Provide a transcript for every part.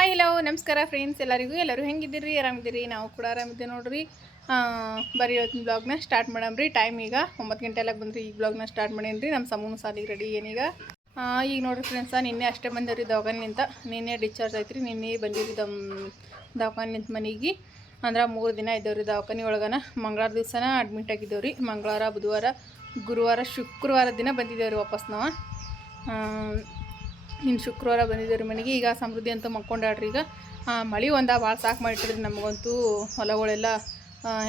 Hi hello ನಮಸ್ಕಾರ friends ಎಲ್ಲರಿಗೂ. ಎಲ್ಲರೂ ಹೆಂಗಿದ್ದೀರಿ? ಆರಾಮಿದ್ದೀರಿ? ನಾವು ಕೂಡ ಆರಾಮಿದ್ದೀವಿ ನೋಡ್ರಿ. ಬರೀ ಇವತ್ತಿನ ಬ್ಲಾಗ್ನ ಸ್ಟಾರ್ಟ್ ಮಾಡಮ್ರಿ. ಟೈಮ್ ಈಗ ಒಂಬತ್ತು ಗಂಟೆ ಎಲ್ಲ ಬಂದ್ರಿ. ಈಗ ಬ್ಲಾಗ್ನ ಸ್ಟಾರ್ಟ್ ಮಾಡೇನ್ರಿ. ನಮ್ಮ ಸಮೂಹ ಸಾಲಿಗೆ ರೆಡಿ ಏನೀಗ. ಈಗ ನೋಡ್ರಿ ಫ್ರೆಂಡ್ಸ ನಿನ್ನೆ ಅಷ್ಟೇ ಬಂದಿವ್ರಿ ದವಾಖಾನಿಂತ ನಿನ್ನೆ ಡಿಸ್ಚಾರ್ಜ್ ಆಯ್ತು ರೀ ನಿನ್ನೆ ಬಂದಿರಿ ದಮ್ ದವಾಖಾನಿಂತ ಮನೆಗೆ. ಅಂದ್ರೆ ಮೂರು ದಿನ ಇದ್ದೇವ್ರಿ ದವಾಖಾನಿ ಒಳಗನ. ಮಂಗಳವಾರ ದಿವಸನ ಅಡ್ಮಿಟ್ ಆಗಿದ್ದೇವ್ರಿ. ಮಂಗಳವಾರ ಬುಧವಾರ, ಗುರುವಾರ, ಶುಕ್ರವಾರ ದಿನ ಬಂದಿದ್ದೇವ್ರಿ ವಾಪಸ್ ನಾವು. ಇನ್ನು ಶುಕ್ರವಾರ ಬಂದಿದ್ದೀರಿ ಮನೆಗೆ. ಈಗ ಸಮೃದ್ಧಿ ಅಂತ ಮಕ್ಕೊಂಡಾಡ್ರಿ ಈಗ. ಮಳೆ ಒಂದ ಭಾಳ ಸಾಕು ಮಾಡಿಟ್ರಿ ನಮಗಂತೂ. ಹೊಲಗಳೆಲ್ಲ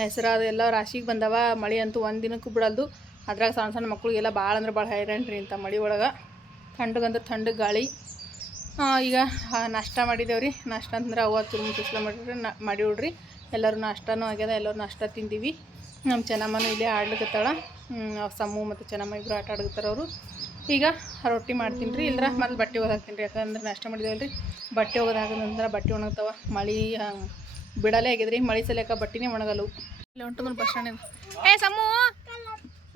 ಹೆಸರಾದ ಎಲ್ಲ ರಾಶಿಗೆ ಬಂದವ. ಮಳೆ ಅಂತೂ ಒಂದು ದಿನಕ್ಕೂ ಬಿಡಲ್ದು. ಅದ್ರಾಗ ಸಣ್ಣ ಸಣ್ಣ ಮಕ್ಳಿಗೆಲ್ಲ ಭಾಳ ಅಂದ್ರೆ ಭಾಳ ಹೈರಾಣ ರೀ ಇಂಥ ಮಳೆ ಒಳಗೆ. ಥಂಡಗಂದ್ರೆ ಥಂಡ ಗಾಳಿ. ಈಗ ನಾಷ್ಟ ಮಾಡಿದೇವ್ರಿ. ನಾಷ್ಟ ಅಂದ್ರೆ ಅವ್ವ ತುರುಮು ತುಸ್ಲ ಮಾಡಿರಿ ನಾ, ಮಾಡಿ ಬಿಡ್ರಿ ಎಲ್ಲರೂ ನಾಷ್ಟನೂ ಆಗ್ಯದ, ಎಲ್ಲರೂ ನಾಷ್ಟ ತಿಂದೀವಿ. ನಮ್ಮ ಚೆನ್ನಮ್ಮನೂ ಇಲ್ಲೇ ಆಡ್ಲಿಕತ್ತಾಳ. ಸಮೂಹ ಮತ್ತು ಚೆನ್ನಮ್ಮ ಇಬ್ಬರು ಆಟ ಆಡ್ತಾರ ಅವರು. ಈಗ ರೊಟ್ಟಿ ಮಾಡ್ತೀನಿ ರೀ ಇಲ್ಲರ ಮತ್ತು ಬಟ್ಟೆ ಒಗ್ದು ರೀ ಯಾಕಂದ್ರೆ ನಾಷ್ಟ ಮಾಡಿದೇವಲ್ಲ ರೀ ಬಟ್ಟೆ ಒಗೆದಾಗ ನಂತರ ಬಟ್ಟೆ ಒಣಗ್ತಾವ. ಮಳೆ ಬಿಡಲೇ ಆಗಿದ್ರಿ. ಮಳೆ ಸಲಕ ಬಟ್ಟಿನೇ ಒಣಗಲು ಇಲ್ಲಿ ಹೊಂಟು ಬಸ್ ಸ್ಟ್ಯಾಂಡ್ ಏ, ಸಮೂ!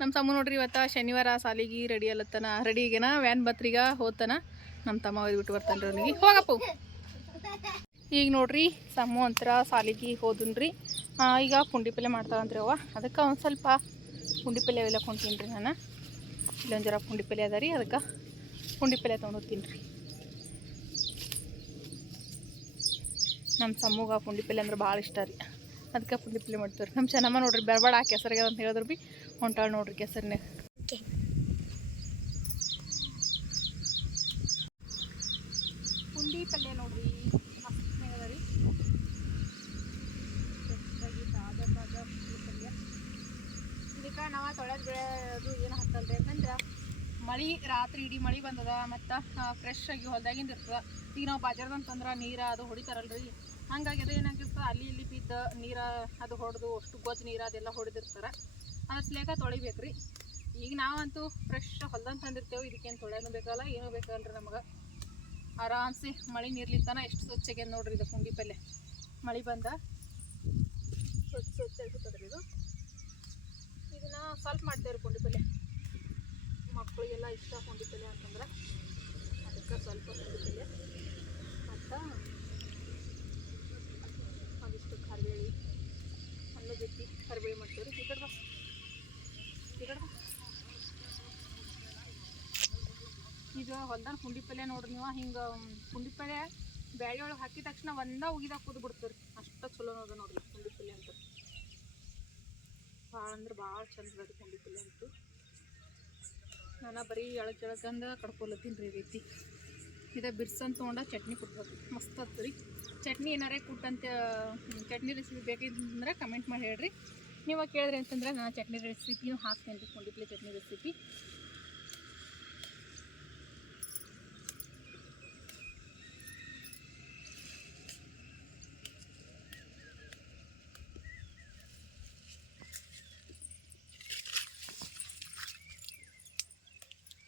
ನಮ್ಮ ಸಮ್ಮು ನೋಡ್ರಿ ಇವತ್ತು ಶನಿವಾರ ಸಾಲಿಗೆ ರೆಡಿ ಅಲ್ಲತ್ತನ. ರೆಡಿ ಈಗೇನ ವ್ಯಾನ್ ಬತ್ರಿಗ ಹೋತನ ನಮ್ಮ ತಮ್ಮ ಬಿಟ್ಟು ಬರ್ತಾನೆ ರೀ ಅವನಿಗೆ. ಹೋಗಪ್ಪ. ಈಗ ನೋಡ್ರಿ ಸಮು ಅಂತರ ಸಾಲಿಗೆ ಹೋದನ್ರಿ. ಈಗ ಪುಂಡಿ ಪಲ್ಯ ಮಾಡ್ತಾವಂತ್ರಿ ಅವ ಅದಕ್ಕೆ ಒಂದು ಸ್ವಲ್ಪ ಪುಂಡಿ ಪಲ್ಯ ಅವೆಲ್ಲ ಕೊಂತೀನಿ ರೀ ನಾನು. ಇಲ್ಲೊಂದು ಜರ ಪುಂಡಿ ಪಲ್ಯ ಅದ ಅದಕ್ಕೆ ಪುಂಡಿ ಪಲ್ಯ ತೊಗೊಂಡು ಹೋಗ್ತೀನಿ ನಮ್ಮ ಸಮ್ಮಗ ಪುಂಡಿ ಪಲ್ಯ ಅಂದ್ರೆ ಭಾಳ ಇಷ್ಟ ರೀ. ಅದಕ್ಕೆ ಪುಂಡಿ ಪಲ್ಯ ಮಾಡ್ತೀವಿ ನಮ್ಮ ಚೆನ್ನಮ್ಮ ನೋಡ್ರಿ ಬೆಳಬಾಡ ಆ ಕೆಸರಿಗೆ ಅಂತ ಹೇಳಿದ್ರು ಭೀ ಹೊಂಟಾಳು ನೋಡ್ರಿ ಕೆಸರಿನಾಗ ಪುಂಡಿ ಪಲ್ಯ ನೋಡ್ರಿ ಮಸ್ತ್ನಾಗ ಅದ ರೀ ಫ್ರೆಶ್ಶಾಗಿ ತಾಜಾ ತಾಜಾ ಪುಂಡಿ ಪಲ್ಯ ಇದಕ್ಕೆ ನಾವು ತೊಳೆದು ಅದು ಏನು ಹತ್ತಲ್ರಿ? ಯಾಕಂದ್ರೆ ಮಳೆ ರಾತ್ರಿ ಇಡೀ ಮಳೆ ಬಂದದ, ಮತ್ತು ಫ್ರೆಶ್ ಆಗಿ ಹೊಲ್ದಾಗಿಂದ ಇರ್ತದೆ. ಈಗ ನಾವು ಬಾಜಾರ್ದಂತಂದ್ರೆ ನೀರು ಅದು ಹೊಡಿತಾರಲ್ರಿ. ಹಂಗಾಗಿ ಅದು ಏನಾಗಿರ್ತದೆ, ಅಲ್ಲಿ ಇಲ್ಲಿ ಬಿದ್ದ ನೀರು ಅದು ಹೊಡೆದು, ಅಷ್ಟು ಗೊಜ್ಜು ನೀರು ಅದೆಲ್ಲ ಹೊಡೆದಿರ್ತಾರೆ. ಅದಕ್ಕೆ ತೊಳಿಬೇಕು ರೀ ಈಗ ನಾವಂತೂ ಫ್ರೆಶ್ ಹೊಲ್ದಂತ ತಂದಿರ್ತೇವೆ, ಇದಕ್ಕೇನು ತೊಳೆಯೋದು ಬೇಕಲ್ಲ, ಏನೂ ರೀ ನಮಗೆ. ಆರಾಮ್ಸಿ ಮಳೆ ನೀರ್ಲಿತ್ತಾನ ಎಷ್ಟು ಸ್ವಚ್ಛಗೆ ನೋಡ್ರಿ ಇದು ಪುಂಡಿ ಪಲ್ಯ. ಮಳೆ ಬಂದ ಸ್ವಚ್ಛ ಸ್ವಚ್ಛ ಇದು. ಸ್ವಲ್ಪ ಮಾಡ್ತೇವ್ರಿ ಪುಂಡಿ ಪಲ್ಯ ಮಕ್ಕಳಿಗೆಲ್ಲ ಇಷ್ಟ ಪುಂಡಿ ಪಲ್ಯ ಅಂತಂದ್ರೆ ಅದಕ್ಕೆ ಸ್ವಲ್ಪ ಪುಂಡಿ ಮತ್ತು ಒಂದಿಷ್ಟು ಕರಿಬೇಳಿ ಹಣ್ಣು ಜೊತೆ ಕರಿಬೇಳಿ ಮಾಡ್ತೇವೆ ರೀ ಕಡೆ ಬಾ. ಈ ಕಡೆ ಬಾ. ಇದು ಹೊಲ್ದಾನ ಪುಂಡಿ ಪಲ್ಯ ನೋಡ್ರಿ ನೀವು, ಹಿಂಗೆ ಪುಂಡಿ ಪಲ್ಯ ಬ್ಯಾಳೆ ಒಳಗೆ ಹಾಕಿದ ತಕ್ಷಣ ಒಂದ ಉಗಿದಾಗ ಕುದ್ದು ಬಿಡ್ತೀರಿ ಅಷ್ಟು ಚಲೋ ನೋಡ್ರಿ. ಅಂತ ಭಾಳ ಅಂದ್ರೆ ಭಾಳ ಚಂದ ಪಲ್ಯ ಅಂತೂ. ನಾನು ಬರೀ ಎಳಕ್ ಎಳಕಂದ ಕಡ್ಕೊಲತ್ತೀನಿ ರೀ ರೀತಿ. ಇದು ಬಿರ್ಸನ್ ತೊಗೊಂಡ ಚಟ್ನಿ ಕುಟ್ಬೇಕು ಮಸ್ತ್ ಆಗ್ತದೆ ರೀ. ಚಟ್ನಿ ಏನಾರೇ ಕುಟ್ಟಂತ ಚಟ್ನಿ ರೆಸಿಪಿ ಬೇಕಿದ್ರೆ ಕಮೆಂಟ್ ಮಾಡಿ ಹೇಳ್ರಿ. ನೀವು ಕೇಳಿದ್ರೆ ಅಂತಂದ್ರೆ ನಾನು ಚಟ್ನಿ ರೆಸಿಪಿನೂ ಹಾಕ್ತೀನಿ ರೀ ಕುಂಡಿಪ್ಲೆ ಚಟ್ನಿ ರೆಸಿಪಿ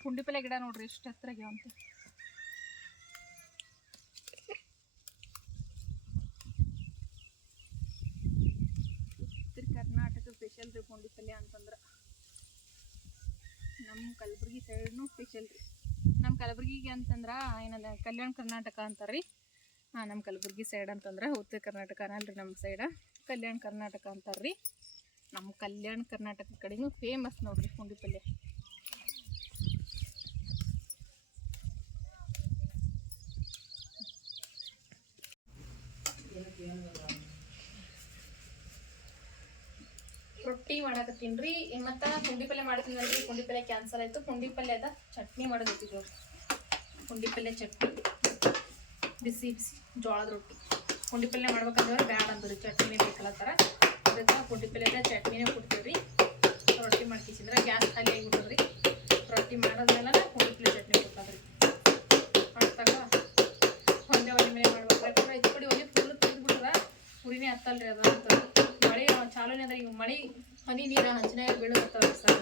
ಪುಂಡಿ ಪಲ್ಲೆ ಗಿಡ ನೋಡ್ರಿ, ಎಷ್ಟು ಹತ್ರ ಅಂತ ಉತ್ತರ ಕರ್ನಾಟಕ ಸ್ಪೆಷಲ್ ರೀ ಪುಂಡಿ ಅಂತಂದ್ರೆ. ನಮ್ಮ ಕಲಬುರಗಿ ಸೈಡ್ನು ಸ್ಪೆಷಲ್ ರೀ. ನಮ್ಮ ಕಲಬುರ್ಗಿಗೆ ಅಂತಂದ್ರೆ, ಏನಂದ, ಕಲ್ಯಾಣ ಕರ್ನಾಟಕ ಅಂತಾರ್ರಿ. ಹಾಂ ನಮ್ಮ ಕಲಬುರ್ಗಿ ಸೈಡ್ ಅಂತಂದ್ರೆ, ಉತ್ತರ ಕರ್ನಾಟಕ ಅನ್ನಲ್ರಿ ನಮ್ಮ ಸೈಡ ಕಲ್ಯಾಣ ಕರ್ನಾಟಕ ಅಂತಾರ್ರಿ. ನಮ್ಮ ಕಲ್ಯಾಣ ಕರ್ನಾಟಕ ಕಡೆನೂ ಫೇಮಸ್ ನೋಡ್ರಿ ಪುಂಡಿ ರೊಟ್ಟಿ ಮಾಡಕತ್ತೀನ್ರಿ ರೀ. ಮತ್ತು ಪುಂಡಿ ಪಲ್ಯ ಮಾಡ್ತೀನಲ್ರಿ ಪುಂಡಿ ಪಲ್ಯ ಕ್ಯಾನ್ಸಲ್ ಆಯ್ತು. ಪುಂಡಿ ಪಲ್ಯದ ಚಟ್ನಿ ಮಾಡೋದಿತ್ತು ಪುಂಡಿ ಪಲ್ಯ ಚಟ್ನಿ. ಬಿಸಿ ಬಿಸಿ ಜೋಳದ ರೊಟ್ಟಿ. ಪುಂಡಿ ಪಲ್ಯ ಮಾಡ್ಬೇಕಂದ್ರೆ ಬ್ಯಾಡ ಅಂದ್ರಿ. ಚಟ್ನಿ ಬೇಕಲ್ಲ ಥರ ಅದಕ್ಕೆ ಪುಂಡಿ ಪಲ್ಯದ ಚಟ್ನಿನೇ ಕೊಡ್ತೀವಿ ರೀ. ರೊಟ್ಟಿ ಮಾಡ್ಕಿಸಿದ್ರೆ ಗ್ಯಾಸ್ ಖಾಲಿ ಆಗಿಬಿಟ್ಟದ್ರಿ. ರೊಟ್ಟಿ ಮಾಡೋದ್ಮೇಲೆ ಪುಂಡಿ ಪಲ್ಯ ಚಟ್ನಿ ಕೊಡ್ತದ್ರಿ ಮಾಡ್ತಾಗ ಒಂದೇ ಒಲೆ ಮೇಲೆ ಮಾಡ್ಬೇಕು ಯಾಕಂದ್ರೆ ಇದು ಕಡೆ ಒಲೆ ಉರಿನೇ ಹತ್ತಲ್ರಿ ಅದು ಮಳೆ, ಚಾಲನೆ ಅದ ಈಗ ಮಳೆ, ಹನಿ ನೀರು ಹಂಚಿನಾಗ ಬೀಳಕತ್ತಾವ ಸರ್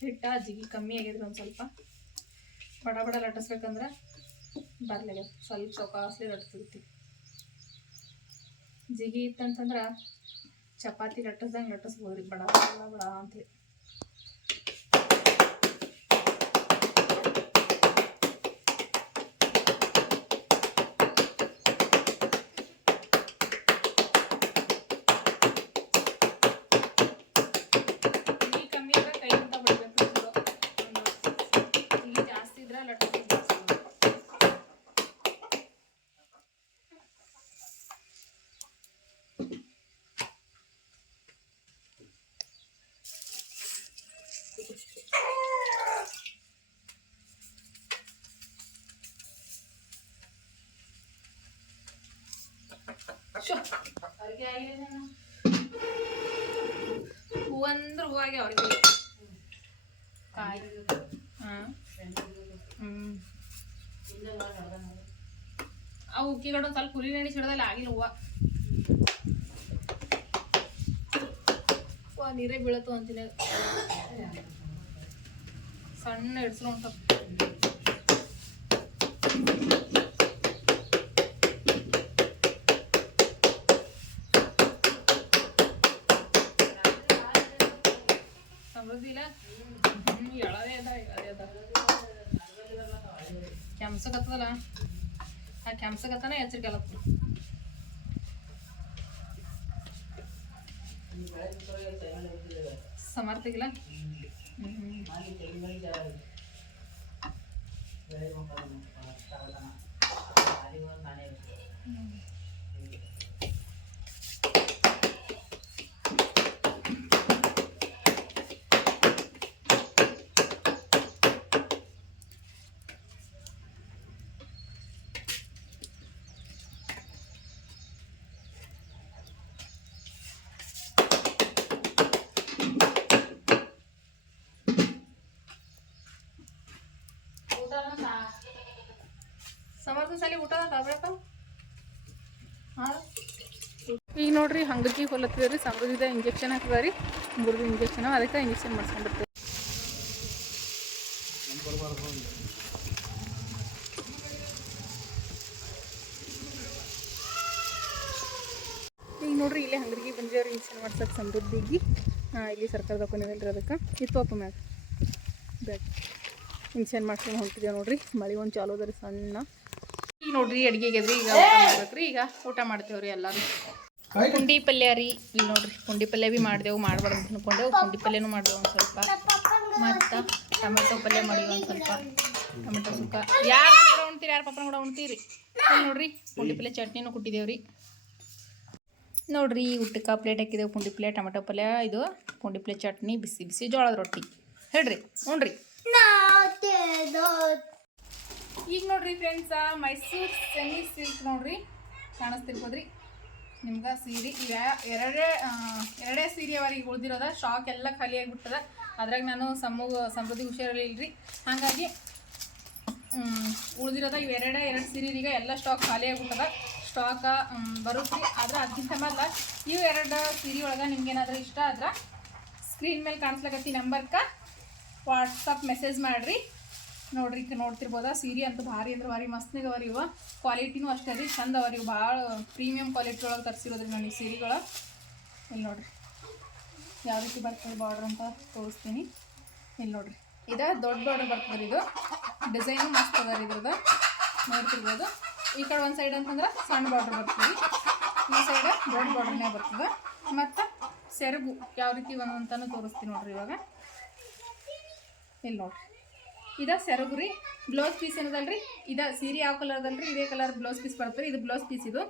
ಹಿಟ್ಟ, ಜಿಗಿ ಕಮ್ಮಿ ಆಗಿದ್ರೆ ಒಂದು ಸ್ವಲ್ಪ. ಬಡ ಬಡ ಲಟ್ಟಿಸ್ಬೇಕಂದ್ರೆ ಬರ್ಲಿಗೆ ಸ್ವಲ್ಪ ಸೊಕಾಸ್ಲಿ ಲಟ್ಟಿಸ್ಬಿಡ್ತೀವಿ. ಜಿಗಿ ಇತ್ತಂತಂದ್ರೆ ಚಪಾತಿ ಲಟ್ಟಿಸ್ದಂಗೆ ಲಟ್ಟಿಸ್ಬೋದು ರೀ ಬಡ ಬಡ ಬಡ ಅಂತೇಳಿ ಹೂವಂದ್ರೆ ಹೂವಾಗೆ ಅವ್ರಿಗೆ. ಕಾಯಿ ಹ್ಞೂ ಆ ಉಕ್ಕಿಗಳು ಸ್ವಲ್ಪ ಹುಲಿ ನೆಡಿ ಸಿಡದಲ್ಲಿ ಆಗಿಲ್ಲ ಹೂವ. ನೀರೇ ಬೀಳತ್ತು ಅಂತೀನಿ. ಸಣ್ಣ ಹಿಡ್ಸ್ರು ಸಮೃದ್ಧಿ ಇಲ್ಲ ಹ್ಞೂ ಎಳದೇ ಅದ ಎಳದೇ ಅದ ಕೆಮ್ಸಕತ್ತದಲ್ಲ ಆ ಕೆಮ್ಸಕತ್ತನ ಎಚ್ಚರಿಕೆ ಅಲತ್ತು ಸಮರ್ಥಿಗಿಲ್ಲ? ಹ್ಞೂ ಸಮರ್ಥ ಸಾಲಿ ಊಟ ತಾಬೇಕ ಈಗ ನೋಡ್ರಿ ಹಂಗಜಿ ಹೊಲತ್ತಿದ್ರಿ ರೀ ಸಮೃದ್ಧಿದ ಇಂಜೆಕ್ಷನ್ ಹಾಕಿದ ರೀ ಮುರಿದು ಇಂಜೆಕ್ಷನ್ ಅದಕ್ಕೆ ಇಂಜೆಕ್ಷನ್ ಮಾಡಿಸ್ಕೊಂಡಿರ್ತೀವಿ ಈಗ ನೋಡ್ರಿ, ಇಲ್ಲೇ ಹಂಗರಿಗೆ ಬಂದಿವ್ರಿ ಇಂಜೆಕ್ಷನ್ ಮಾಡ್ಸಕ್ಕೆ ಸಮೃದ್ಧಿಗೆ. ಇಲ್ಲಿ ಸರ್ಕಾರದ ಕೊನೆದಲ್ರಿ ಅದಕ್ಕೆ. ಇತ್ತಪ್ಪ ಮ್ಯಾಗ. ಬ್ಯಾಗ್. ಇಂಜೆಕ್ಷನ್ ಮಾಡ್ಕೊಂಡು ಹೊಂಟಿದ್ದೇವೆ ನೋಡ್ರಿ. ಮಳೆ ಒಂದು ಚಾಲು ಅದ ರೀ ಸಣ್ಣ. ಈಗ ನೋಡ್ರಿ ಅಡ್ಗೆಗೆ ರೀ ಈಗ ಊಟ ಮಾಡ್ಬೇಕ್ರಿ. ಈಗ ಊಟ ಮಾಡ್ತೇವ್ರಿ ಎಲ್ಲರೂ. ಪುಂಡಿ ಪಲ್ಯ ರೀ. ಇಲ್ಲಿ ನೋಡ್ರಿ ಪುಂಡಿ ಪಲ್ಯ ಭೀ ಮಾಡ್ದೆವು ಮಾಡ್ಬಾರ್ದು ಅಂತ ಅನ್ಕೊಂಡೆವು. ಪುಂಡಿ ಪಲ್ಯನೂ ಮಾಡ್ದೇವು ಒಂದು ಸ್ವಲ್ಪ. ಮತ್ತು ಟೊಮೆಟೊ ಪಲ್ಯ ಮಾಡಿದ್ವಿ ಒಂದು ಸ್ವಲ್ಪ. ಟೊಮೆಟೊ ಸುಕ್ಕ. ಯಾರು ಕೂಡ ಉಣ್ತೀರಿ ಯಾರು ಪಪ್ಪನ ಕೂಡ ಉಣ್ತೀರಿ. ನೋಡ್ರಿ ಪುಂಡಿ ಪಲ್ಯ ಚಟ್ನಿನೂ ಕೊಟ್ಟಿದ್ದೇವ್ರಿ ನೋಡ್ರಿ ಊಟಕ್ಕೆ ಪ್ಲೇಟ್ ಹಾಕಿದೆವು ಪುಂಡಿ ಪಲ್ಯ ಟೊಮೆಟೊ ಪಲ್ಯ. ಇದು ಪುಂಡಿ ಪಲ್ಯ ಚಟ್ನಿ ಬಿಸಿ ಬಿಸಿ ಜೋಳದ ರೊಟ್ಟಿ. ಹೇಳ್ರಿ ಉಣ್ರಿ. ಈಗ ನೋಡ್ರಿ ಫ್ರೆಂಡ್ಸ ಮೈಸೂರು ಸೆಮಿ ಸಿಲ್ಕ್ ನೋಡ್ರಿ. ಕಾಣಿಸ್ತಿರ್ಬೋದ್ರಿ. ನಿಮ್ಗೆ ಸೀರೆ ಇವ ಎರಡೇ ಎರಡೇ ಸೀರೆ ಅವರಿಗೆ ಉಳ್ದಿರೋದ. ಸ್ಟಾಕ್ ಎಲ್ಲ ಖಾಲಿ ಆಗಿಬಿಟ್ಟದ. ಅದ್ರಾಗ ನಾನು ಸಮ್ಮು, ಸಮೃದ್ಧಿ ಹುಷಾರಿಲ್ರಿ ಹಾಗಾಗಿ ಉಳ್ದಿರೋದ ಇವು ಎರಡೇ ಸೀರೆ ಈಗ ಎಲ್ಲ ಸ್ಟಾಕ್ ಖಾಲಿ ಆಗಿಬಿಟ್ಟದ. ಸ್ಟಾಕ ಬರುತ್ತೆ ಆದ್ರೆ ಅದಕ್ಕಿಂತ ಮೊದಲ ಇವು ಎರಡು ಸೀರೆ ಒಳಗೆ ನಿಮ್ಗೇನಾದ್ರೂ ಇಷ್ಟ ಆದ್ರೆ ಸ್ಕ್ರೀನ್ ಮೇಲೆ ಕಾಣಿಸ್ಲಕತ್ತಿ ನಂಬರ್ಕ ವಾಟ್ಸಪ್ ಮೆಸೇಜ್ ಮಾಡಿರಿ. ನೋಡ್ರಿ ಈಗ ನೋಡ್ತಿರ್ಬೋದ? ಸೀರೆ ಅಂತೂ ಭಾರಿ ಅಂದ್ರೆ ಭಾರಿ ಮಸ್ತ್ನಾಗ ಇವ. ಕ್ವಾಲಿಟಿನೂ ಅಷ್ಟೇ ರೀ, ಚಂದ ಅವ ಭಾಳ ಪ್ರೀಮಿಯಮ್ ಕ್ವಾಲಿಟಿ ಒಳಗೆ ತರಿಸಿರೋದ್ರಿ ನಾನು ಈ ಸೀರೆಗಳು. ಇಲ್ಲಿ ನೋಡ್ರಿ. ಯಾವ ರೀತಿ ಬರ್ತದೆ ಬಾರ್ಡ್ರ್ ಅಂತ ತೋರಿಸ್ತೀನಿ. ಇಲ್ಲಿ ನೋಡ್ರಿ. ಇದು ದೊಡ್ಡ ಬಾರ್ಡ್ರ್ ಬರ್ತದೆ ಇದು. ಡಿಸೈನು ಮಸ್ತ್ ಅದ ರೀ ಇದ್ರದ್ದು ನೋಡ್ತಿರ್ಬೋದು. ಈ ಕಡೆ ಒಂದು ಸೈಡ್ ಅಂತಂದ್ರೆ ಸಣ್ಣ ಬಾರ್ಡ್ರ್ ಬರ್ತದೆ ಈ ಸೈಡ್ ದೊಡ್ಡ ಬಾರ್ಡ್ರನ್ನೇ ಬರ್ತದೆ. ಮತ್ತು ಸೆರಗು, ಯಾವ ರೀತಿ ಒಂದಂತಾನು ತೋರಿಸ್ತೀನಿ ನೋಡ್ರಿ ಇವಾಗ. ಇಲ್ಲಿ ನೋಡ್ರಿ. ಇದ ಸೆರಗು ರೀ ಬ್ಲೌಸ್ ಪೀಸ್ ಏನದಲ್ರಿ? ಇದ ಸೀರೆ ಯಾವ ಕಲರ್ ಅದಲ್ರಿ? ಇದೇ ಕಲರ್ ಬ್ಲೌಸ್ ಪೀಸ್ ಬರ್ತದೆ ಇದು ಬ್ಲೌಸ್ ಪೀಸ್ ಇದು.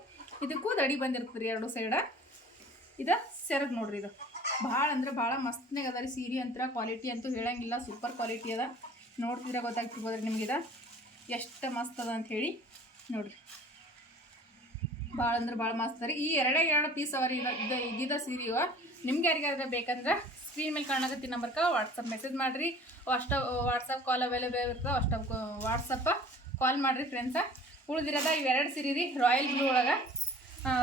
ಇದಕ್ಕೂ ದಡಿ ಬಂದಿರ್ತದೆ ರೀ ಎರಡು ಸೈಡ ಇದ ಸೆರಗು ನೋಡ್ರಿ ಇದು. ಭಾಳ ಅಂದ್ರೆ ಭಾಳ ಮಸ್ತ್ನಾಗ ಅದ ರೀ ಸೀರೆ ಅಂತ ಕ್ವಾಲಿಟಿ ಅಂತೂ ಹೇಳಂಗಿಲ್ಲ. ಸೂಪರ್ ಕ್ವಾಲಿಟಿ ಅದ. ನೋಡ್ತಿದ್ರೆ ಗೊತ್ತಾಗ್ತಿರ್ಬೋದ್ರಿ ನಿಮ್ಗಿದ ಎಷ್ಟು ಮಸ್ತ್ ಅದ ಅಂತ ಹೇಳಿ ನೋಡ್ರಿ. ಭಾಳ ಅಂದ್ರೆ ಭಾಳ ಮಸ್ತ್ ರೀ. ಈ ಎರಡೇ ಎರಡು ಪೀಸ್ ಅವ ರೀ ಇದು. ಇದ್ದಿದ್ದ ಸೀರೆ ಇವ. ನಿಮ್ಗೆ ಯಾರಿಗಾದ್ರೆ ಬೇಕಂದ್ರೆ ಸ್ಕ್ರೀನ್ ಮೇಲೆ ಕಾಣಕತ್ತಿ ನಂಬರ್ಗೆ ವಾಟ್ಸಪ್ ಮೆಸೇಜ್ ಮಾಡಿರಿ. ಅಷ್ಟ ವಾಟ್ಸಪ್ ಕಾಲ್ ಅವೈಲೇಬಲ್ ಇರ್ತದೆ, ಅಷ್ಟ ವಾಟ್ಸಪ್ಪ ಕಾಲ್ ಮಾಡಿರಿ ಫ್ರೆಂಡ್ಸ ಉಳಿದಿರೋದ ಇವೆರಡು ಸೀರೆ ರೀ ರಾಯಲ್ ಬ್ಲೂ ಒಳಗೆ.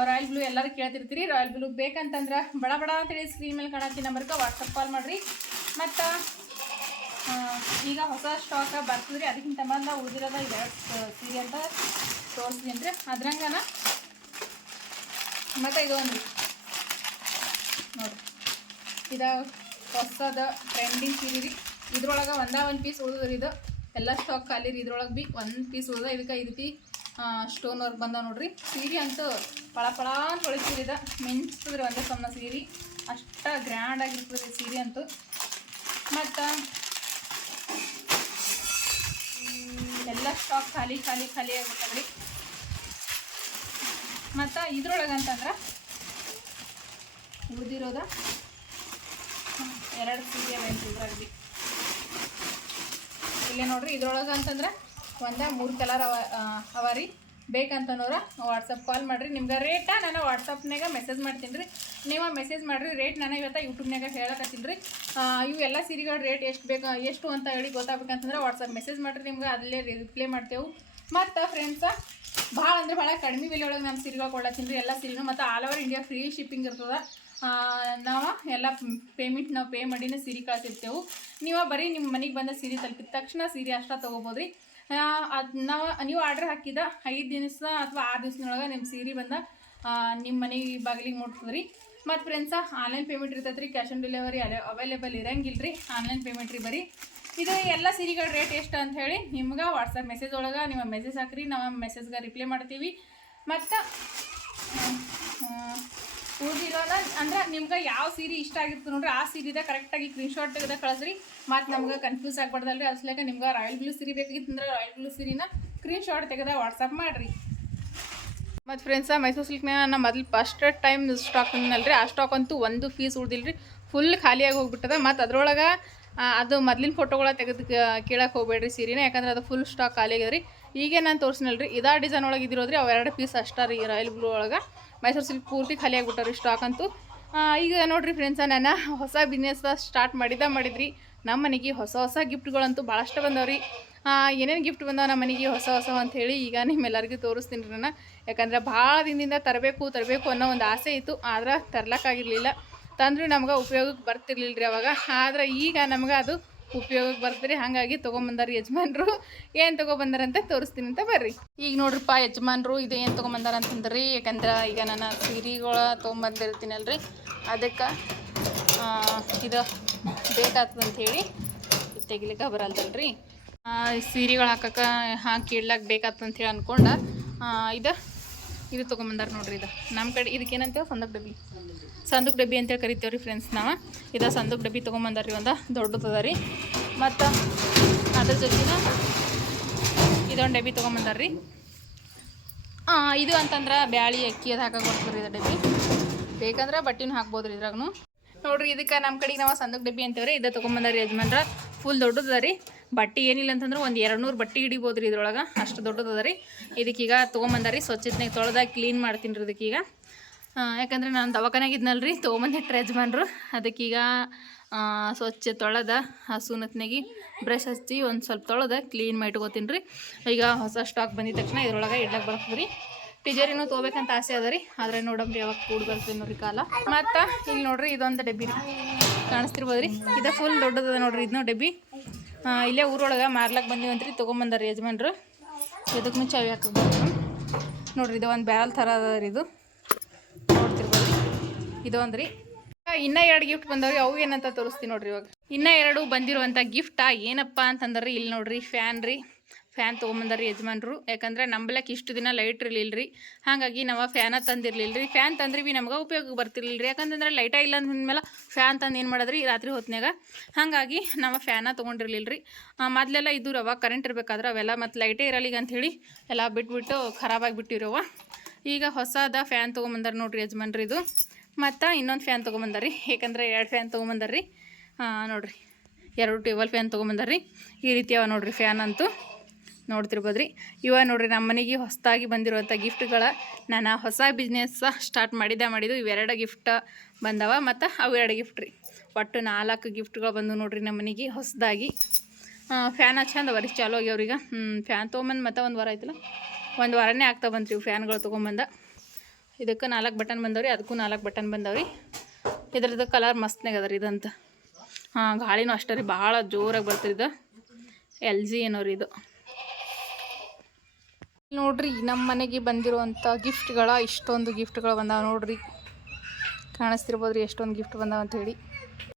ರಾಯಲ್ ಬ್ಲೂ ಎಲ್ಲರೂ ಕೇಳ್ತಿರ್ತೀರಿ. ರಾಯಲ್ ಬ್ಲೂ ಬೇಕಂತಂದ್ರೆ ಬಡ ಬಡ ಅಂತೇಳಿ ಸ್ಕ್ರೀನ್ ಮೇಲೆ ಕಾಣತ್ತಿ ನಂಬರ್ಗೆ ವಾಟ್ಸಪ್ ಕಾಲ್ ಮಾಡಿರಿ. ಮತ್ತು ಈಗ ಹೊಸ ಸ್ಟಾಕ್ ಬರ್ತದ್ರಿ, ಅದಕ್ಕಿಂತ ಬಂದ ಉಳಿದಿರೋದ ಇವೆರಡು ಸೀರೆ ಅಂತ ತೋರಿಸ್ತೀನಿ ರೀ ಅದ್ರಂಗನ. ಮತ್ತು ಇದೊಂದು ಇದು ಹೊಸದ ಟ್ರೆಂಡಿಂಗ್ ಸೀರೆ ರೀ ಇದ್ರೊಳಗೆ ಒಂದ ಒಂದು ಪೀಸ್ ಉಳಿದ್ರಿ ಇದು. ಎಲ್ಲ ಸ್ಟಾಕ್ ಖಾಲಿ ರೀ ಇದ್ರೊಳಗೆ ಬಿ. ಒಂದು ಪೀಸ್ ಉಳ್ದ ಇದಕ್ಕೆ ಈ ರೀತಿ ಸ್ಟೋನ್ ವರ್ಕ್ ಬಂದ ನೋಡ್ರಿ. ಸೀರೆ ಅಂತೂ ಪಳ ಪಳ ಅಂತ ಹೊಳಿತೀರಿ ಇದು ಮಿಂಚ್ತದ್ರಿ ಒಂದೇ ಸಣ್ಣ ಸೀರೆ. ಅಷ್ಟ ಗ್ರ್ಯಾಂಡ್ ಆಗಿರ್ತದೆ ಸೀರೆ ಅಂತೂ. ಮತ್ತು ಎಲ್ಲ ಸ್ಟಾಕ್ ಖಾಲಿ ಖಾಲಿ ಖಾಲಿ ಆಗ್ಬಿಟ್ಟದ್ರಿ. ಮತ್ತು ಇದ್ರೊಳಗೆ ಅಂತಂದ್ರೆ ಉಳಿದಿರೋದ ಎರಡು ಸೀರೆ ಬೇಕು ಇದ್ರಾಗ ಇಲ್ಲಿ ನೋಡ್ರಿ, ಇದ್ರೊಳಗೆ ಅಂತಂದ್ರೆ ಒಂದೇ ಮೂರು ಕಲರ್ ಅವ ಅವ ರೀ. ಬೇಕಂತನೋರ ವಾಟ್ಸಪ್ ಕಾಲ್ ಮಾಡಿರಿ. ನಿಮ್ಗೆ ರೇಟ ನಾನು ವಾಟ್ಸಪ್ನಾಗ ಮೆಸೇಜ್ ಮಾಡ್ತೀನಿ ರೀ. ನೀವು ಮೆಸೇಜ್ ಮಾಡಿರಿ ರೇಟ್ ನಾನು ಇವತ್ತು ಯೂಟ್ಯೂಬ್ನಾಗ ಹೇಳಕತ್ತೀನಿ ರೀ. ಇವು ಎಲ್ಲ ಸೀರೆಗಳ ರೇಟ್ ಎಷ್ಟು ಬೇಕು, ಎಷ್ಟು ಅಂತ ಹೇಳಿ ಗೊತ್ತಾಗ್ಬೇಕಂತಂದ್ರೆ ವಾಟ್ಸಪ್ ಮೆಸೇಜ್ ಮಾಡಿರಿ ನಿಮ್ಗೆ, ಅಲ್ಲೇ ರಿಪ್ಲೈ ಮಾಡ್ತೇವೆ. ಮತ್ತು ಫ್ರೆಂಡ್ಸ ಭಾಳ ಅಂದ್ರೆ ಭಾಳ ಕಡಿಮೆ ಬೆಲೆ ಒಳಗೆ ನಾನು ಸೀರೆಗಳು ಕೊಡ್ಲತ್ತೀನಿ ರೀ. ಎಲ್ಲ ಸೀರೆನೂ ಮತ್ತು all over India free shipping ಇರ್ತದೆ. ನಾವು ಎಲ್ಲ ಪೇಮೆಂಟ್ ನಾವು ಪೇ ಮಾಡಿನೇ ಸೀರೆ ಕಳಿಸಿರ್ತೇವೆ. ನೀವು ಬರೀ ನಿಮ್ಮ ಮನೆಗೆ ಬಂದ ಸೀರೆ ತಲುಪಿದ ತಕ್ಷಣ ಸೀರೆ ಅಷ್ಟ ತೊಗೋಬೋದು ರೀ ಅದು ನಾವು, ನೀವು ಆರ್ಡ್ರ್ ಹಾಕಿದ ಐದು ದಿವಸ ಅಥವಾ ಆರು ದಿವ್ಸದೊಳಗೆ ನಿಮ್ಮ ಸೀರೆ ಬಂದ ನಿಮ್ಮ ಮನೆಗೆ ಬಾಗಿಲಿಗೆ ಮುಟ್ತದೆ ರೀ ಮತ್ತು ಫ್ರೆಂಡ್ಸ ಆನ್ಲೈನ್ ಪೇಮೆಂಟ್ ಇರ್ತೈತೆ ರೀ ಕ್ಯಾಶ್ ಆನ್ ಡೆಲಿವರಿ ಅವೈಲೇಬಲ್ ಇರಂಗಿಲ್ಲ ರೀ ಆನ್ಲೈನ್ ಪೇಮೆಂಟ್ ರೀ ಬರೀ. ಇದು ಎಲ್ಲ ಸೀರೆಗಳ ರೇಟ್ ಎಷ್ಟು ಅಂತ ಹೇಳಿ ನಿಮ್ಗೆ ವಾಟ್ಸಪ್ ಮೆಸೇಜ್ ಒಳಗೆ ನಿಮ್ಮ ಮೆಸೇಜ್ ಹಾಕ್ರಿ, ನಾವು ಮೆಸೇಜ್ಗೆ ರಿಪ್ಲೈ ಮಾಡ್ತೀವಿ. ಮತ್ತು ಉಳಿದಿರೋದ ಅಂದ್ರೆ ನಿಮ್ಗೆ ಯಾವ ಸೀರೆ ಇಷ್ಟ ಆಗಿತ್ತು ನೋಡ್ರಿ ಆ ಸೀರೆದ ಕರೆಕ್ಟಾಗಿ ಸ್ಕ್ರೀನ್ಶಾಟ್ ತೆಗೆದ ಕಳಿಸ್ರಿ. ಮತ್ತು ನಮ್ಗೆ ಕನ್ಫ್ಯೂಸ್ ಆಗ್ಬಾರ್ದಲ್ರಿ ಅಸ್ಲೇಕ ನಿಮ್ಗೆ ರಾಯಲ್ ಬ್ಲೂ ಸೀರೆ ಬೇಕಿತ್ತು ಅಂದ್ರೆ ರಾಯಲ್ ಬ್ಲೂ ಸೀರೆನ ಸ್ಕ್ರೀನ್ಶಾಟ್ ತೆಗೆದ ವಾಟ್ಸಪ್ ಮಾಡಿರಿ. ಮತ್ತು ಫ್ರೆಂಡ್ಸ ಮೈಸೂರು ಸಿಲ್ಕ್ನಾಗ ನಾನು ಮೊದಲು ಫಸ್ಟ್ ಟೈಮ್ ಸ್ಟಾಕ್ ಅಲ್ರಿ ಆ ಸ್ಟಾಕ್ ಅಂತೂ ಒಂದು ಫೀಸ್ ಉಳ್ದಿಲ್ರಿ. ಫುಲ್ ಖಾಲಿಯಾಗಿ ಹೋಗ್ಬಿಟ್ಟದ ಮತ್ತು ಅದ್ರೊಳಗೆ ಅದು ಮೊದ್ಲಿನ ಫೋಟೋಗಳ ತೆಗೆದು ಕೇಳಕ್ಕೆ ಹೋಗ್ಬೇಡ್ರಿ ಸೀರೆನ ಯಾಕಂದ್ರೆ ಅದು ಫುಲ್ ಸ್ಟಾಕ್ ಖಾಲಿಯಾಗಿದೆ ರೀ ಈಗ ನಾನು ತೋರಿಸ್ನಲ್ರಿ ಇದಾ ಡಿಸೈನ್ ಒಳಗೆ ಇದಿರೋದ್ರಿ ಅವೆರಡು ಪೀಸ್ ಅಷ್ಟೇ ರೀ ರಾಯಲ್ ಬ್ಲೂ ಒಳಗೆ. ಮೈಸೂರು ಸಿಲ್ಕ್ ಪೂರ್ತಿ ಖಾಲಿ ಆಗ್ಬಿಟ್ಟಾರಿ ಸ್ಟಾಕ್ ಅಂತೂ ಈಗ ನೋಡ್ರಿ ಫ್ರೆಂಡ್ಸ ನಾನು ಹೊಸ ಬಿಸ್ನೆಸ್ ಸ್ಟಾರ್ಟ್ ಮಾಡಿದ ಮಾಡಿದ್ರಿ. ನಮ್ಮ ಮನೆಗೆ ಹೊಸ ಹೊಸ ಗಿಫ್ಟ್ಗಳಂತೂ ಭಾಳಷ್ಟು ಬಂದವ್ರಿ. ಏನೇನು ಗಿಫ್ಟ್ ಬಂದಾವ ನಮ್ಮ ಮನೆಗೆ ಹೊಸ ಹೊಸ ಅಂತ ಹೇಳಿ ಈಗ ನಿಮ್ಮೆಲ್ಲರಿಗೂ ತೋರಿಸ್ತೀನಿ ನಾನು. ಯಾಕಂದ್ರೆ ಭಾಳ ದಿನದಿಂದ ತರಬೇಕು ತರಬೇಕು ಅನ್ನೋ ಒಂದು ಆಸೆ ಇತ್ತು, ಆದ್ರೆ ತರ್ಲಿಕ್ಕಾಗಿರಲಿಲ್ಲ. ತಂದರೂ ನಮ್ಗೆ ಉಪಯೋಗಕ್ಕೆ ಬರ್ತಿರ್ಲಿಲ್ಲ ರೀ ಅವಾಗ. ಆದ್ರೆ ಈಗ ನಮ್ಗೆ ಅದು ಉಪಯೋಗಕ್ಕೆ ಬರ್ತೀರಿ. ಹಾಗಾಗಿ ತೊಗೊಂಬಂದಾರ ಯಜಮಾನ್ರು. ಏನು ತೊಗೊಬಂದಾರಂತ ತೋರಿಸ್ತೀನಿ ಅಂತ ಬರ್ರಿ. ಈಗ ನೋಡ್ರಿಪ್ಪ ಯಜಮಾನ್ರು ಇದು ಏನು ತೊಗೊಂಬಂದಾರ ಅಂತಂದ್ರಿ. ಯಾಕಂದ್ರೆ ಈಗ ನಾನು ಸೀರೆಗಳ ತೊಗೊಂಬಂದಿರ್ತೀನಲ್ರಿ. ಅದಕ್ಕೆ ಇದು ಬೇಕಾಗ್ತದೆ ಅಂಥೇಳಿ ತೆಗಿಲಿಕ್ಕೆ ಬರಲ್ದಲ್ರಿ. ಸೀರೆಗಳು ಹಾಕಕ್ಕೆ ಹಾಕಿ ಇಡ್ಲಕ್ಕೆ ಅನ್ಕೊಂಡ. ಆ, ಇದು ಇದು ತೊಗೊಂಬಂದಾರ ನೋಡ್ರಿ ಇದು. ನಮ್ಮ ಕಡೆ ಇದಕ್ಕೆ ಸಂದಕ್ ಡಬ್ಬಿ. ಸಂದಕ್ ಡಬ್ಬಿ ಅಂತೇಳಿ ಕರಿತೇವೆ ರೀ ಫ್ರೆಂಡ್ಸ್ ನಾವು. ಇದು ಸಂದಕ್ ಡಬ್ಬಿ ತೊಗೊಂಬಂದಾರ ರೀ ಒಂದು. ದೊಡ್ಡದದ ರೀ. ಮತ್ತು ಅದ್ರ ಜೊತೆನ ಇದೊಂದು ಡಬ್ಬಿ ತೊಗೊಂಬಂದಾರ ರೀ. ಇದು ಅಂತಂದ್ರೆ ಬ್ಯಾಳಿ, ಅಕ್ಕಿ ಅದು ಹಾಕಕ್ಕೆ ಬರ್ತದೆ ರೀ ಇದು ಡಬ್ಬಿ. ಬೇಕಂದ್ರೆ ಬಟ್ಟಿನೂ ಹಾಕ್ಬೋದು ರೀ ಇದ್ರಾಗೂ ನೋಡ್ರಿ ಇದಕ್ಕೆ ನಮ್ಮ ಕಡೆಗೆ ನಾವು ಸಂದಕ್ ಡಬ್ಬಿ ಅಂತೇವ್ರಿ. ಇದು ತೊಗೊಂಬಂದಾರ ಯಜಮಾನ್ರ. ಫುಲ್ ದೊಡ್ಡದ ರೀ. ಬಟ್ಟೆ ಏನಿಲ್ಲ ಅಂತಂದ್ರೆ ಒಂದು ಎರಡು ನೂರು ಬಟ್ಟೆ ಹಿಡಿಬೋದು ರೀ ಇದ್ರೊಳಗೆ. ಅಷ್ಟು ದೊಡ್ಡದದ ರೀ. ಇದಕ್ಕೀಗ ತೊಗೊಂಬಂದಾರಿ ಸ್ವಚ್ಛತೆ ತೊಳೆದಾಗ ಕ್ಲೀನ್ ಮಾಡ್ತೀನಿ ರೀ ಇದಕ್ಕೀಗ ಯಾಕಂದರೆ ನಾನು ದವಾಖಾನೆಗೆ ರೀ ತೊಗೊಂಬಂದೆ ಯಜಮಾನ್ರು. ಅದಕ್ಕೀಗ ಸ್ವಚ್ಛ ತೊಳೆದ ಹಸುನತ್ನಾಗಿ ಬ್ರಷ್ ಹಚ್ಚಿ ಒಂದು ಸ್ವಲ್ಪ ತೊಳೆದ ಕ್ಲೀನ್ ಮಾಡಿ ಇಟ್ಕೋತೀನಿ ರೀ. ಈಗ ಹೊಸ ಸ್ಟಾಕ್ ಬಂದಿದ ತಕ್ಷಣ ಇದ್ರೊಳಗೆ ಇಡ್ಲಕ್ಕೆ ಬರ್ತದೆ ರೀ. ಟಿಜರಿನೂ ತೊಗೋಬೇಕಂತ ಆಸೆ ಅದ ರೀ. ಆದರೆ ನೋಡಮ್ರಿ ಯಾವಾಗ ಕೂಡ್ ಬರ್ತೀವಿ ನೋಡ್ರಿ ಕಾಲ. ಮತ್ತು ಇಲ್ಲಿ ನೋಡ್ರಿ ಇದೊಂದು ಡಬ್ಬಿ ರೀ. ಕಾಣಿಸ್ತಿರ್ಬೋದು ರೀ ಇದು ಫುಲ್ ದೊಡ್ಡದದ ನೋಡ್ರಿ ಇದನ್ನೂ ಡಬ್ಬಿ. ಇಲ್ಲೇ ಊರೊಳಗೆ ಮಾರ್ಲಕ್ಕೆ ಬಂದೀವಂತ್ರಿ ತೊಗೊಂಬಂದಾರ ಯಜಮಾನ್ರು. ಇದಕ್ಕೆ ಮುಂಚೆ ಹಾಕಕ್ಕೆ ಬರ್ತದೆ ನೋಡ್ರಿ, ಇದು ಒಂದು ಬ್ಯಾರಲ್ ಥರ ಅದ ರೀ ಇದು ನೋಡ್ತಿರ್ಬೋದು ಇದು ಒಂದ್ರಿ. ಇನ್ನ ಎರಡು ಗಿಫ್ಟ್ ಬಂದವ್ರಿ, ಅವು ಏನಂತ ತೋರಿಸ್ತೀನಿ ನೋಡ್ರಿ ಇವಾಗ. ಇನ್ನ ಎರಡು ಬಂದಿರುವಂಥ ಗಿಫ್ಟಾ ಏನಪ್ಪ ಅಂತಂದ್ರೆ ಇಲ್ಲಿ ನೋಡ್ರಿ ಫ್ಯಾನ್ ರೀ. ಫ್ಯಾನ್ ತೊಗೊಂಬಂದಾರಿ ಯಜಮಾನ್ರು. ಯಾಕಂದ್ರೆ ನಂಬಲಕ್ಕೆ ಇಷ್ಟು ದಿನ ಲೈಟ್ ಇರಲಿಲ್ಲ ರೀ ಹಾಗಾಗಿ ನಾವು ಫ್ಯಾನ ತಂದಿರಲಿಲ್ಲ ರೀ ಫ್ಯಾನ್ ತಂದ್ರಿ ಭೀ ನಮ್ಗೆ ಉಪಯೋಗ ಬರ್ತಿರ್ಲಿಲ್ಲ ರೀ ಯಾಕಂತಂದ್ರೆ ಲೈಟ ಇಲ್ಲ ಅಂದ್ಮೇಲೆ ಫ್ಯಾನ್ ತಂದು ಏನು ಮಾಡಿದ್ರಿ? ರಾತ್ರಿ ಹೊತ್ನ್ಯಾಗ. ಹಾಗಾಗಿ ನಾವು ಫ್ಯಾನ ತೊಗೊಂಡಿರ್ಲಿಲ್ಲ ರೀ ಮೊದಲೆಲ್ಲ ಇದ್ದು ಅವ ಕರೆಂಟ್ ಇರಬೇಕಾದ್ರೆ ಅವೆಲ್ಲ ಮತ್ತು ಲೈಟೇ ಇರಲಿಲ್ಲ ಅಂಥೇಳಿ ಎಲ್ಲ ಬಿಟ್ಬಿಟ್ಟು ಖರಾಬಾಗಿ ಬಿಟ್ಟಿರೋವ. ಈಗ ಹೊಸದ ಫ್ಯಾನ್ ತೊಗೊಂಬಂದಾರ ನೋಡ್ರಿ ಯಜಮಾನ್ರಿ ಇದು. ಮತ್ತು ಇನ್ನೊಂದು ಫ್ಯಾನ್ ತೊಗೊಂಬಂದಾರಿ ಯಾಕಂದ್ರೆ ಎರಡು ಫ್ಯಾನ್ ತೊಗೊಂಬಂದಾರಿ ನೋಡಿರಿ, ಎರಡು ಟೇಬಲ್ ಫ್ಯಾನ್ ತೊಗೊಂಬಂದಾರಿ ಈ ರೀತಿ ಅವ ನೋಡ್ರಿ ಫ್ಯಾನ್ ಅಂತೂ. ನೋಡ್ತಿರ್ಬೋದು ರೀ ಇವ ನೋಡ್ರಿ ನಮ್ಮ ಮನೆಗೆ ಹೊಸದಾಗಿ ಬಂದಿರುವಂಥ ಗಿಫ್ಟ್ಗಳ ನಾನು ಹೊಸ ಬಿಸ್ನೆಸ್ ಸ್ಟಾರ್ಟ್ ಮಾಡಿದ್ದೆ ಮಾಡಿದ್ದು ಇವೆರಡು ಗಿಫ್ಟ್ ಬಂದವ ಮತ್ತು ಅವು ಎರಡು ಗಿಫ್ಟ್ ರೀ. ಒಟ್ಟು ನಾಲ್ಕು ಗಿಫ್ಟ್ಗಳು ಬಂದು ನೋಡ್ರಿ ನಮ್ಮ ಮನೆಗೆ ಹೊಸದಾಗಿ. ಫ್ಯಾನ್ ಚಂದ ಅವ ರೀ ಚಾಲು ಆಗ್ಯಾವ್ರೀಗ ಫ್ಯಾನ್ ತೊಗೊಂಬಂದು ಮತ್ತೆ ಒಂದು ವಾರ ಆಯ್ತಲ್ಲ? ಒಂದು ವಾರನೇ ಆಗ್ತಾ ಇವು ಫ್ಯಾನ್ಗಳು ತೊಗೊಂಬಂದ. ಇದಕ್ಕೆ ನಾಲ್ಕು ಬಟನ್ ಬಂದವ್ರಿ, ಅದಕ್ಕೂ ನಾಲ್ಕು ಬಟನ್ ಬಂದವ್ರಿ. ಇದ್ರದ್ದು ಕಲರ್ ಮಸ್ತ್ನಾಗ ಅದ ರೀ ಇದಂತ. ಹಾಂ ಗಾಳಿನೂ ಅಷ್ಟೇ ರೀ, ಭಾಳ ಜೋರಾಗಿ ಬರ್ತದೆ ಇದು. ಎಲ್ ಜಿ ಏನೋ ರೀ ಇದು. ನೋಡ್ರಿ ನಮ್ಮ ಮನೆಗೆ ಬಂದಿರುವಂಥ ಗಿಫ್ಟ್ಗಳ ಇಷ್ಟೊಂದು ಗಿಫ್ಟ್ಗಳು ಬಂದಾವ ನೋಡ್ರಿ. ಕಾಣಿಸ್ತಿರ್ಬೋದು ರೀ ಎಷ್ಟೊಂದು ಗಿಫ್ಟ್ ಬಂದಾವ ಅಂತ ಹೇಳಿ.